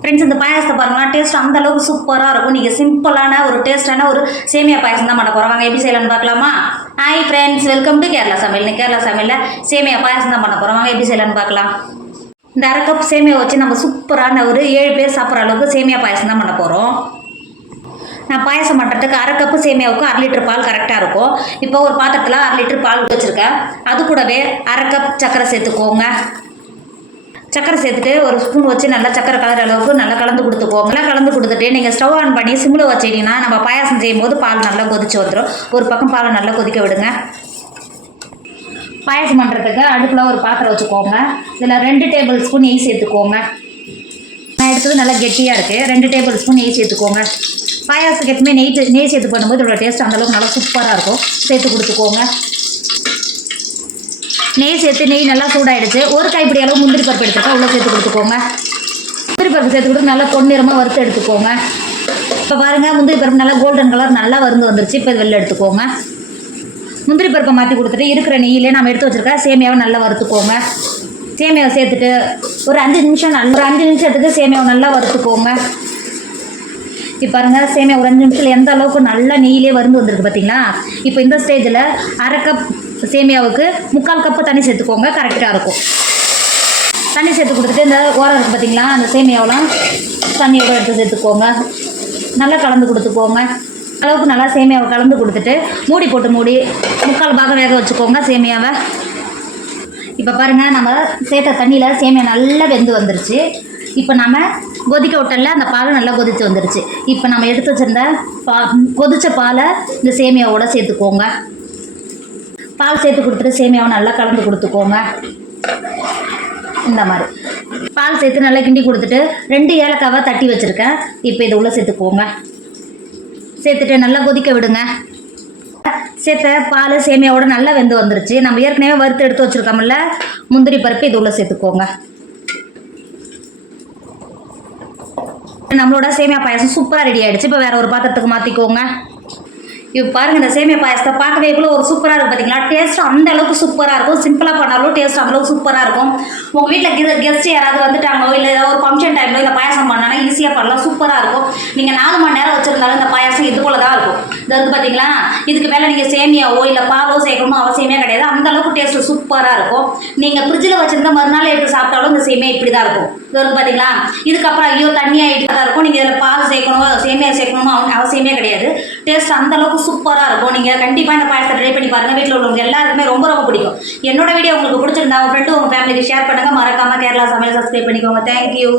Friends இந்த பாயாசத்தை பாருங்களா taste அந்த அளவுக்கு சூப்பராக இருக்கும். நீங்கள் சிம்பிளான ஒரு டேஸ்டான ஒரு சேமியா பாயசம் தான் பண்ண போகிறோம் வாங்க எப்படி செய்யலாம்னு பார்க்கலாமா? Hi friends welcome to Kerala சமையல் கேரளா சமையலில் சேமியா பாயசம் தான் பண்ண போகிறோம் வாங்க எப்படி செய்யலாம்னு பார்க்கலாம். இந்த அரை கப் சேமியா வச்சு நம்ம சூப்பரான ஒரு ஏழு பேர் சாப்பிட்ற அளவுக்கு சேமியா பாயசம் தான் பண்ண போகிறோம் நான் பாயாசம் பண்ணுறதுக்கு அரை கப்பு சேமியாவுக்கு அரை லிட்டர் பால் கரெக்டாக இருக்கும். இப்போ ஒரு பாத்திரத்தில் அரை லிட்டர் பால் வச்சுருக்கேன். அது கூடவே அரை கப் சர்க்கரை சேர்த்துக்கோங்க. சக்கரை சேர்த்துட்டு ஒரு ஸ்பூன் வச்சு நல்லா சக்கரை கலர் அளவுக்கு நல்லா கலந்து கொடுத்துக்கோங்க நல்லா கலந்து கொடுத்துட்டு நீங்கள் ஸ்டவ் ஆன் பண்ணி சிம்மில் வச்சிட்டிங்கன்னா நம்ம பாயாசம் செய்யும்போது பால் நல்லா கொதிச்சு வந்துடும் ஒரு பக்கம் பாலை நல்லா கொதிக்க விடுங்க. பாயாசம் பண்ணுறதுக்கு அடுப்பில் ஒரு பாத்திரம் வச்சுக்கோங்க. இதில் ரெண்டு டேபிள் ஸ்பூன் நெய் சேர்த்துக்கோங்க. நான் எடுத்தது நல்லா கெட்டியாக இருக்குது ரெண்டு டேபிள் ஸ்பூன் நெய் சேர்த்துக்கோங்க. பாயாசத்துக்கு எப்பவுமே நெய் நெய் சேர்த்து பண்ணும்போது இதோட டேஸ்ட் அந்தளவுக்கு நல்லா சூப்பராக இருக்கும். சேர்த்து கொடுத்துக்கோங்க. நெய் சேர்த்து நெய் நல்லா சூடாயிடுச்சு. ஒரு கைப்பிடி அளவு முந்திரி பருப்பு எடுத்துக்கோ. உள்ள சேர்த்து கொடுத்துக்கோங்க. முந்திரி பருப்பு சேர்த்து கொடுத்து நல்லா பொன்னிறமாக வறுத்து எடுத்துக்கோங்க. இப்போ பாருங்கள் முந்திரி பருப்பு நல்லா கோல்டன் கலர் நல்லா வறுந்து வந்துருச்சு. இப்போ வெளில எடுத்துக்கோங்க. முந்திரி பருப்பை மாற்றி கொடுத்துட்டு இருக்கிற நெய்யிலே நம்ம எடுத்து வச்சிருக்க சேமியாவை நல்லா வறுத்துக்கோங்க. சேமியாவை சேர்த்துட்டு ஒரு அஞ்சு நிமிஷம் நல்ல ஒரு அஞ்சு நிமிஷத்துக்கு சேமியாவை நல்லா வறுத்துக்கோங்க. இப்போ பாருங்கள் சேமியா ஒரு அஞ்சு நிமிஷத்தில் எந்த அளவுக்கு நல்லா நெய்யிலே வருந்து வந்திருக்கு பார்த்தீங்களா இப்போ இந்த ஸ்டேஜில் அரை கப் சேமியாவுக்கு முக்கால் கப்பு தண்ணி சேர்த்துக்கோங்க. கரெக்டாக இருக்கும். தண்ணி சேர்த்து கொடுத்துட்டு இந்த ஓரம் இருக்குது பார்த்தீங்களா அந்த சேமியாவெலாம் தண்ணியோடு எடுத்து சேர்த்துக்கோங்க. நல்லா கலந்து கொடுத்துக்கோங்க. அளவுக்கு நல்லா சேமியாவை கலந்து கொடுத்துட்டு மூடி போட்டு மூடி முக்கால் பாகம் வேக வச்சுக்கோங்க சேமியாவை. இப்போ பாருங்கள் நம்ம சேர்த்த தண்ணியில் சேமியா நல்லா வெந்து வந்துருச்சு. இப்போ நம்ம கொதிக்க விட்டல அந்த பால் நல்லா கொதித்து வந்துருச்சு. இப்போ நம்ம எடுத்து வச்சிருந்த பா கொதித்த பாலை இந்த சேமியாவோட சேர்த்துக்கோங்க. பால் சேர்த்து கொடுத்துட்டு சேமியாவை நல்லா கலந்து கொடுத்துக்கோங்க. இந்த மாதிரி. பால் சேர்த்து நல்லா கிண்டி கொடுத்துட்டு ரெண்டு ஏலக்காவை தட்டி வச்சுருக்கேன். இப்போ இதை உள்ளே சேர்த்துக்கோங்க. சேர்த்துட்டு நல்லா கொதிக்க விடுங்க. சேர்த்த பால் சேமியாவோட நல்லா வெந்து வந்துருச்சு. நம்ம ஏற்கனவே வறுத்து எடுத்து வச்சுருக்கோம்ல முந்திரி பருப்பு இது உள்ளே சேர்த்துக்கோங்க. நம்மளோட சேமியா பாயசம் சூப்பராக ரெடி ஆகிடுச்சு இப்போ வேறு ஒரு பாத்திரத்துக்கு மாற்றிக்கோங்க இப்போ பாருங்க இந்த சேமியா பாயசத்தை பார்க்கவே கூட ஒரு சூப்பராக இருக்கும் பார்த்தீங்களா டேஸ்ட் அந்த அளவுக்கு சூப்பராக இருக்கும். சிம்பிளாக பண்ணாலும் டேஸ்ட் அந்தளவுக்கு சூப்பராக இருக்கும். உங்கள் வீட்டில் கெஸ்ட் யாராவது வந்துட்டாங்களோ இல்லை ஏதாவது ஒரு ஃபங்க்ஷன் டைம்லோ இல்லை பாயாசம் பண்ணாலும் ஈஸியாக பண்ணலாம். சூப்பராக இருக்கும். நீங்கள் நாலு மணி நேரம் வச்சுருந்தாலும் இந்த பாயாசம் இது போல தான் இருக்கும். இது வந்து பார்த்தீங்களா இதுக்கு மேலே நீங்கள் சேமியாவோ இல்லை பாலோ சேர்க்கணுமோ அவசியமே கிடையாது. அந்த அளவுக்கு டேஸ்ட் சூப்பராக இருக்கும். நீங்கள் ஃப்ரிட்ஜில் வச்சுருந்தா மறுநாள் எடுத்து சாப்பிட்டாலும் இந்த சேமியா இப்படி தான் இருக்கும். இது வந்து பார்த்தீங்களா இதுக்கப்புறம் ஐயோ தண்ணியாக தான் இருக்கும். நீங்கள் இதில் பால் சேர்க்கணும் சேமியா சேர்க்கணுமோ அவசியமே கிடையாது. டேஸ்ட் அந்த அளவுக்கு சூப்பராக இருக்கும். நீங்கள் கண்டிப்பாக இந்த பாயசத்தை ட்ரை பண்ணி பாருங்கள் வீட்டில் உள்ளவங்க எல்லாருக்குமே ரொம்ப ரொம்ப பிடிக்கும். என்னோட வீடியோ உங்களுக்கு பிடிச்சிருந்தா உங்கள் ஃப்ரெண்டு உங்கள் ஃபேமிலிக்கு ஷேர் பண்ணுங்கள் மறக்காமல் கேரளா சமையல் சப்ஸ்கிரைப் பண்ணிக்கோங்க. தேங்க்யூ